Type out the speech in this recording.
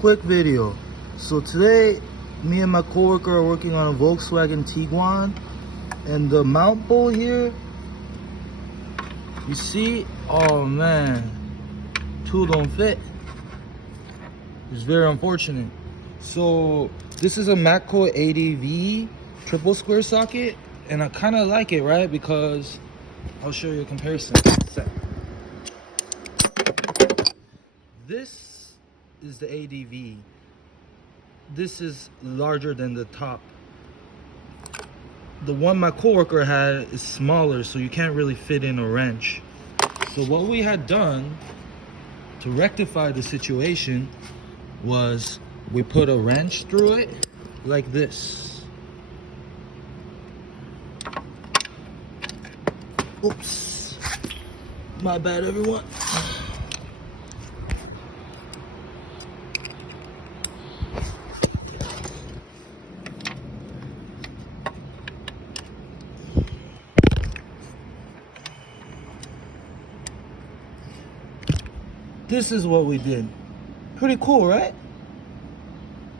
quick video. So today, me and my coworker are working on a Volkswagen Tiguan, and the mount bolt here, you see, oh man, tool don't fit. It's very unfortunate. So this is a Matco ADV triple square socket, and I kind of like it, right? Because I'll show you a comparison. This is the ADV. This is larger than the top. The one my coworker had is smaller, so you can't really fit in a wrench. So what we had done to rectify the situation was we put a wrench through it like this. Oops, my bad everyone. This is what we did. Pretty cool, right?